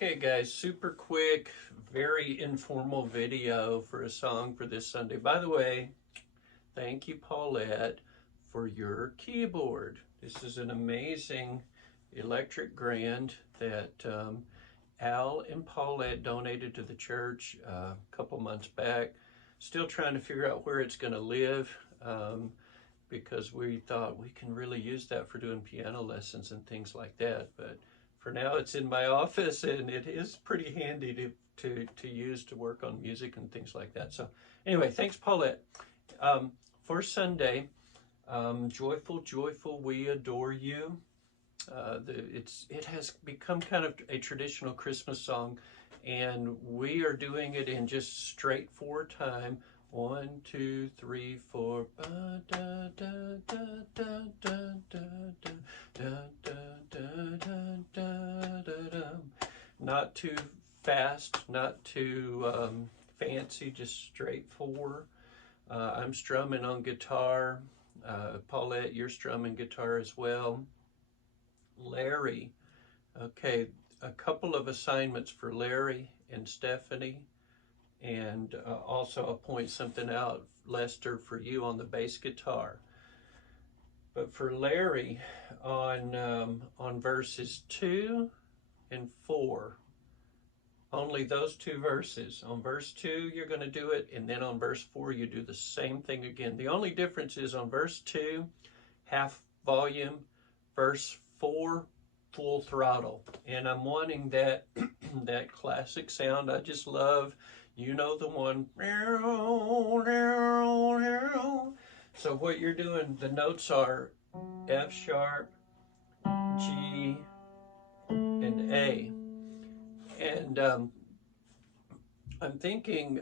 Okay guys, super quick, very informal video for a song for this Sunday. By the way, thank you Paulette for your keyboard. This is an amazing electric grand that Al and Paulette donated to the church a couple months back. Still trying to figure out where it's going to live because we thought we can really use that for doing piano lessons and things like that. But for now, it's in my office, and it is pretty handy to use to work on music and things like that. So anyway, thanks, Paulette. For Sunday, Joyful, Joyful, We Adore You. It has become kind of a traditional Christmas song, and we are doing it in just straightforward time. 1, 2, 3, 4. Not too fast, not too fancy, just straightforward. I'm strumming on guitar. Paulette, you're strumming guitar as well. Larry, okay, a couple of assignments for Larry and Stefanie. And also I'll point something out, Lester, for you on the bass guitar. But for Larry, on verses 2 and 4, only those two verses. On verse 2, you're going to do it, and then on verse 4, you do the same thing again. The only difference is on verse 2, half volume, verse 4, full throttle. And I'm wanting that, that classic sound I just love. You know the one. So what you're doing, the notes are F sharp, G, and A. And I'm thinking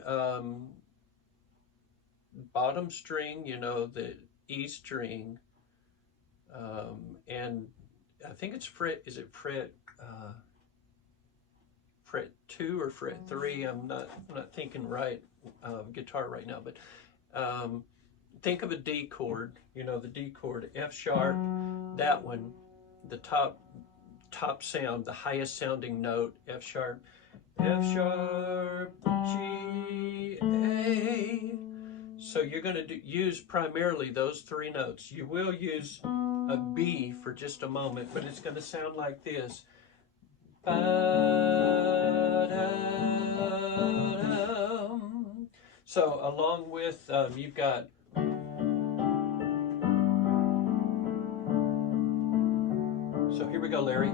bottom string, you know, the E string, and I think it's fret, is it fret 2 or fret 3? I'm not thinking right guitar right now, but think of a D chord, you know, the D chord, F sharp, that one, the top sound, the highest sounding note, F sharp, G, A. So you're going to use primarily those three notes. You will use a B for just a moment, but it's going to sound like this. So along with, you've got so here we go, Larry.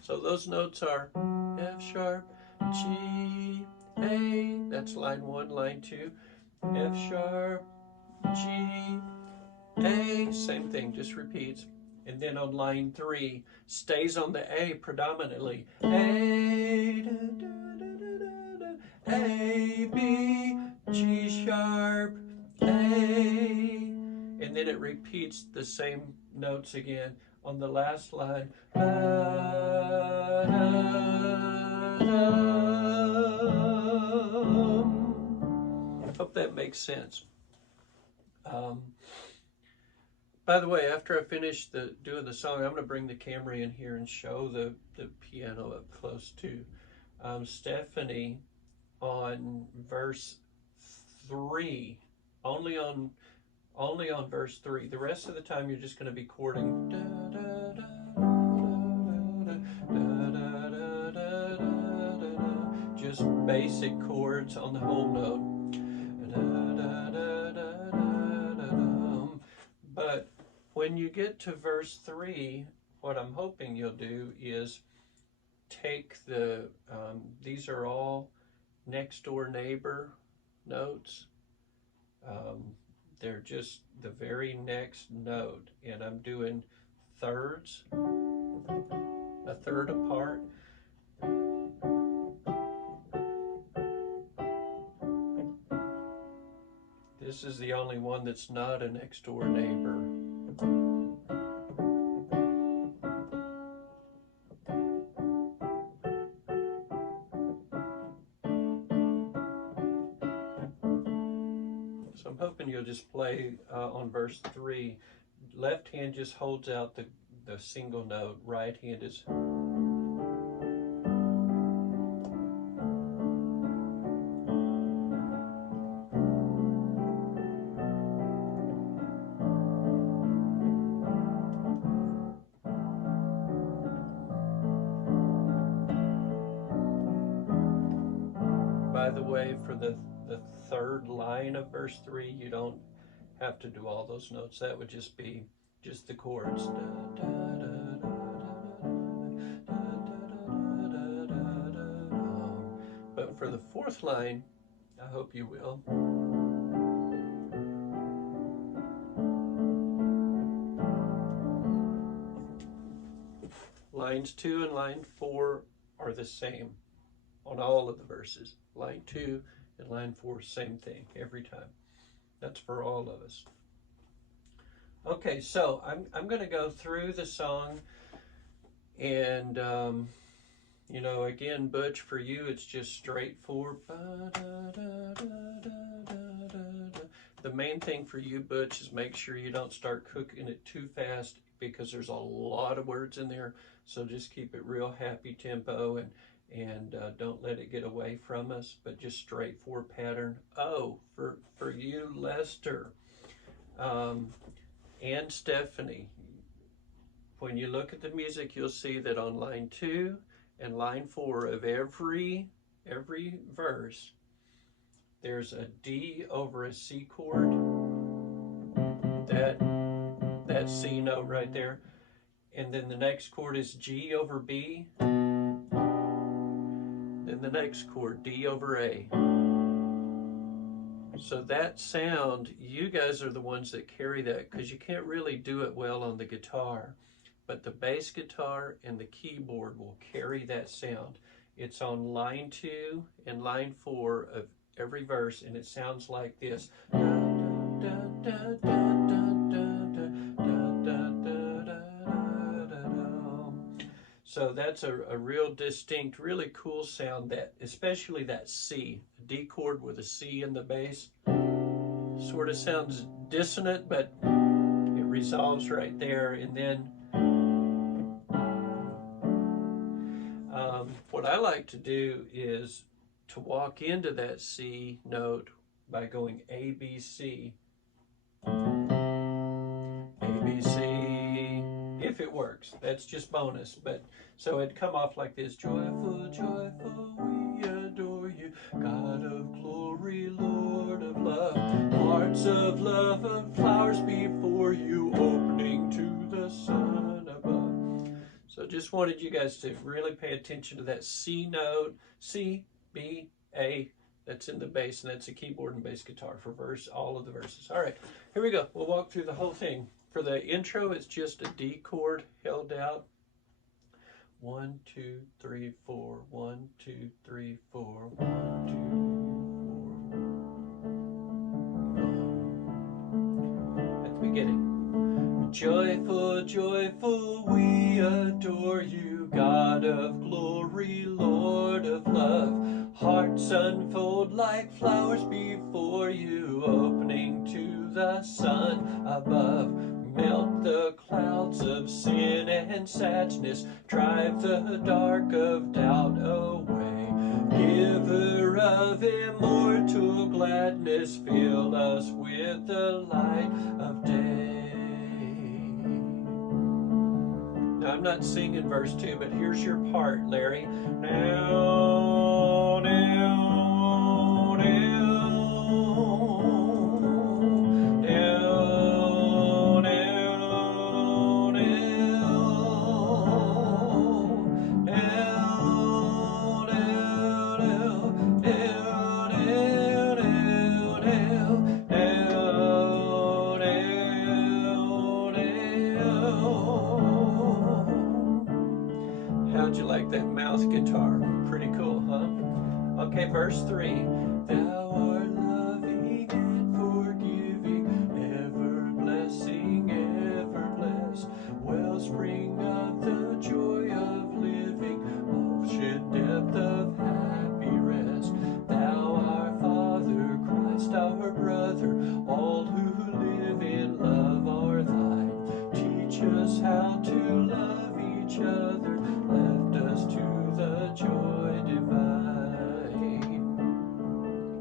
So those notes are F sharp, G, A, that's line 1, line 2, F sharp, G, A, same thing, just repeats. And then on line 3, stays on the A predominantly. A, B, G sharp, A, and then it repeats the same notes again on the last line. I hope that makes sense. By the way, after I finish doing the song, I'm going to bring the camera in here and show the piano up close too. Stefanie, on verse 3, only on verse 3. The rest of the time you're just going to be chording. Just basic chords on the whole note. But when you get to verse 3, what I'm hoping you'll do is take the, these are all next door neighbor notes. They're just the very next note, and I'm doing thirds, a third apart. This is the only one that's not a next door neighbor. So I'm hoping you'll just play on verse 3. Left hand just holds out the single note. Right hand is... By the way, for the third line of verse 3, you don't have to do all those notes. That would just be just the chords. But for the fourth line, I hope you will. Lines 2 and line 4 are the same on all of the verses. Line 2 and line 4, same thing every time. That's for all of us. Okay, so I'm going to go through the song, and you know, again, Butch, for you it's just straightforward. The main thing for you, Butch, is make sure you don't start cooking it too fast, because there's a lot of words in there. So just keep it real happy tempo, and don't let it get away from us, but just straightforward pattern. Oh, for you, Lester, and Stefanie, when you look at the music, you'll see that on line 2 and line 4 of every verse, there's a D over a C chord, that C note right there, and then the next chord is G over B, then the next chord, D over A. So that sound, you guys are the ones that carry that, because you can't really do it well on the guitar, but the bass guitar and the keyboard will carry that sound. It's on line 2 and line 4 of every verse, and it sounds like this. So that's a real distinct, really cool sound, that especially that C, D chord with a C in the bass, sort of sounds dissonant, but it resolves right there. And then what I like to do is to walk into that C note by going A, B, C. A, B, C, if it works. That's just bonus. But so it'd come off like this. Joyful, joyful, we adore you, God of glory, Lord of love. Hearts of love and flowers before you, opening to the sun above. So just wanted you guys to really pay attention to that C note, C, B, A, that's in the bass, and that's a keyboard and bass guitar for all of the verses. All right, here we go. We'll walk through the whole thing. For the intro, it's just a D chord held out. 1, 2, 3, 4, 1, 2, 3, 4, 1, 2, 4, 1. At the beginning. Joyful, joyful, we adore you, God of glory, Lord of love. Hearts unfold like flowers before you, opening to the sun above. Melt the clouds of sin and sadness, drive the dark of doubt away. Giver of immortal gladness, fill us with the light of day. Now, I'm not singing verse 2, but here's your part, Larry. Now, now, now, now, now, How'd you like that mouth guitar? Pretty cool, huh? Okay, verse 3. Thou art loving and forgiving,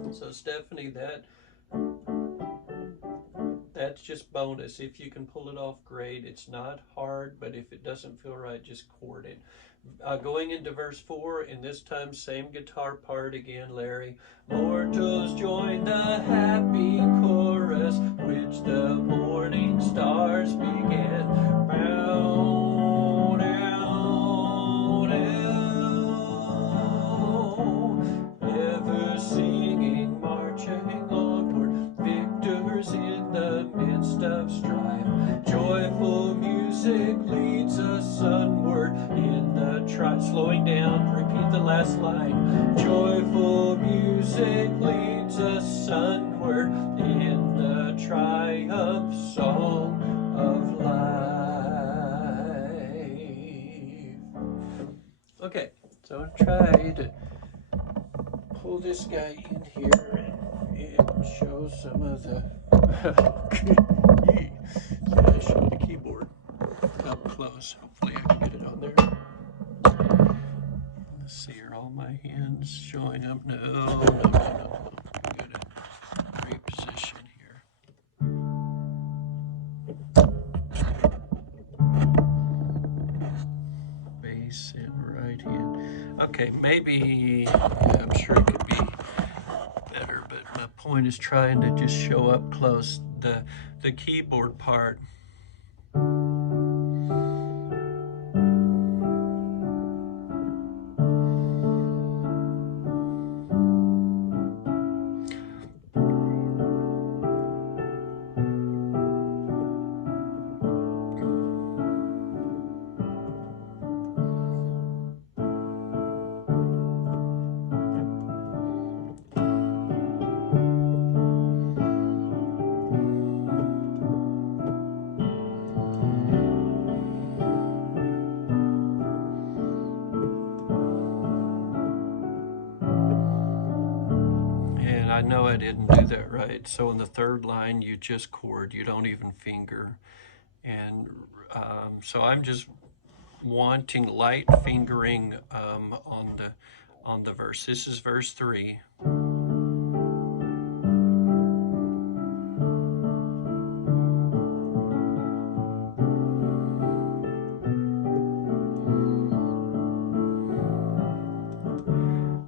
So Stefanie, that's just bonus. If you can pull it off, great. It's not hard, but if it doesn't feel right, just chord it. Going into verse 4, and this time same guitar part again, Larry. Mortals join the happy chorus, which the morning stars began. Bow, down, down, ever singing, marching onward, victors in the midst of strife. Joyful music leads us sunward in the slowing down, repeat the last line. Joyful music leads us sunward in the triumph song of life. Okay, so I'll try to pull this guy in here and show some of the show the keyboard up close. Hopefully I can get it on there. Let's see, are all my hands showing up? No. Good. Great position here. Bass and right hand. Okay, maybe, I'm sure it could be better, but my point is trying to just show up close the keyboard part. I know I didn't do that right. So in the third line, you just chord, you don't even finger. And so I'm just wanting light fingering on the verse. This is verse 3.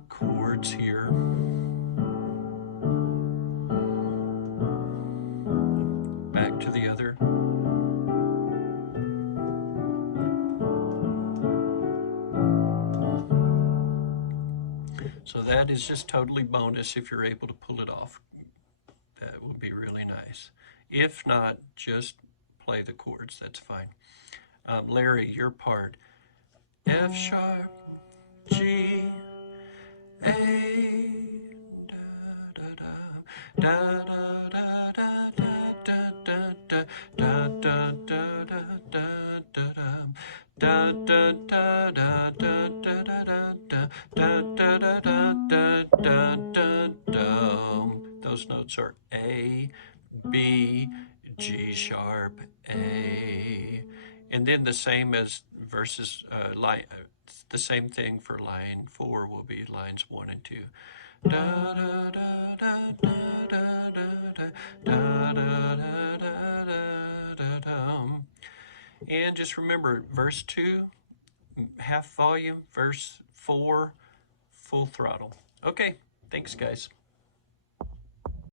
Chords here. Back to the other. So that is just totally bonus if you're able to pull it off. That would be really nice. If not, just play the chords. That's fine. Larry, your part. F sharp, G, A, da da da da da da da da da da da da da da. Those notes are A, B, G sharp, A, and then the same as verses line. The same thing for line 4 will be lines 1 and 2. Da da da da da da da da da da. And just remember, verse 2, half volume, verse 4, full throttle. Okay, thanks guys.